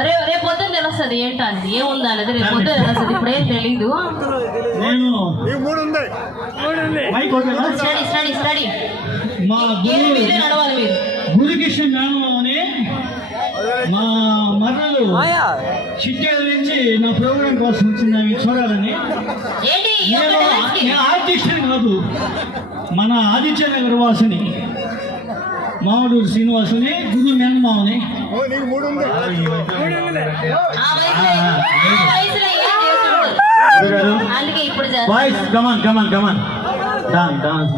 అరే రేపు పొద్దున్న తెలుస్తుంది ఏంటండి ఏముందా అనేది రేపు పొద్దున్న తెలుస్తుంది ఇప్పుడు ఏం తెలీదు. నేను స్టడీ స్టడీ స్టడీ మా నడవాలి మీరు. గురుకృష్ణ మేనమామ అని మా మరణలు చిట్టేల నుంచి నా ప్రోగ్రాం కోసం వచ్చింది అవి చూడాలని. నేను ఆర్టిస్ట్ కాదు, మన ఆదిత్య నగర్ వాసుని మామూడూరు శ్రీనివాసుని గురు మేనమామని. అందుకే ఇప్పుడు బాయ్స్ కమాన్ కమాన్ కమాన్ డాన్స్ డాన్స్.